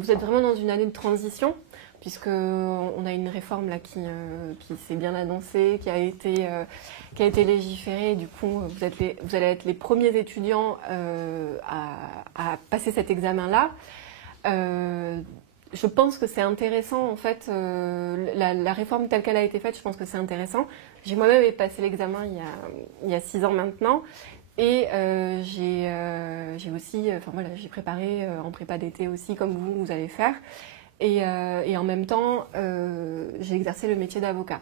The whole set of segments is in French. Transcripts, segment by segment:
Vous êtes vraiment dans une année de transition, puisqu'on a une réforme là qui s'est bien annoncée, qui a été légiférée. Et du coup, vous allez être les premiers étudiants à passer cet examen-là. Je pense que c'est intéressant, en fait, la réforme telle qu'elle a été faite, je pense que c'est intéressant. J'ai moi-même passé l'examen il y a 6 ans maintenant. Et j'ai aussi, enfin voilà, j'ai préparé en prépa d'été aussi, comme vous allez faire. Et en même temps, j'ai exercé le métier d'avocat.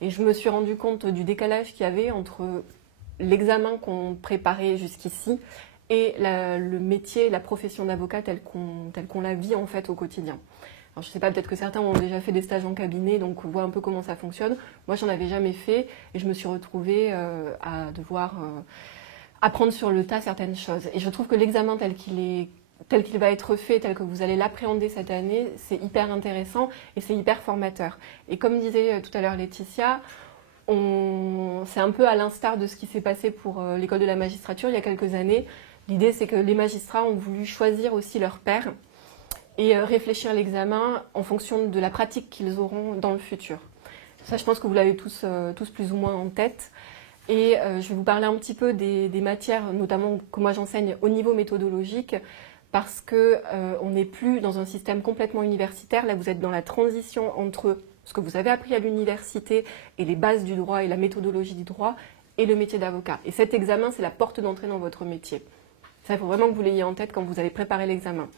Et je me suis rendu compte du décalage qu'il y avait entre l'examen qu'on préparait jusqu'ici et le métier, la profession d'avocat telle qu'on la vit en fait au quotidien. Alors, je ne sais pas, peut-être que certains ont déjà fait des stages en cabinet, donc voient un peu comment ça fonctionne. Moi, j'en avais jamais fait et je me suis retrouvée à devoir apprendre sur le tas certaines choses. Et je trouve que l'examen tel qu'il va être fait, tel que vous allez l'appréhender cette année, c'est hyper intéressant et c'est hyper formateur. Et comme disait tout à l'heure Laetitia, c'est un peu à l'instar de ce qui s'est passé pour l'école de la magistrature il y a quelques années. L'idée, c'est que les magistrats ont voulu choisir aussi leur pairs et réfléchir l'examen en fonction de la pratique qu'ils auront dans le futur. Ça, je pense que vous l'avez tous plus ou moins en tête. Et je vais vous parler un petit peu des matières, notamment que moi j'enseigne au niveau méthodologique, parce que on n'est plus dans un système complètement universitaire. Là, vous êtes dans la transition entre ce que vous avez appris à l'université et les bases du droit et la méthodologie du droit et le métier d'avocat. Et cet examen, c'est la porte d'entrée dans votre métier. Ça, il faut vraiment que vous l'ayez en tête quand vous allez préparer l'examen.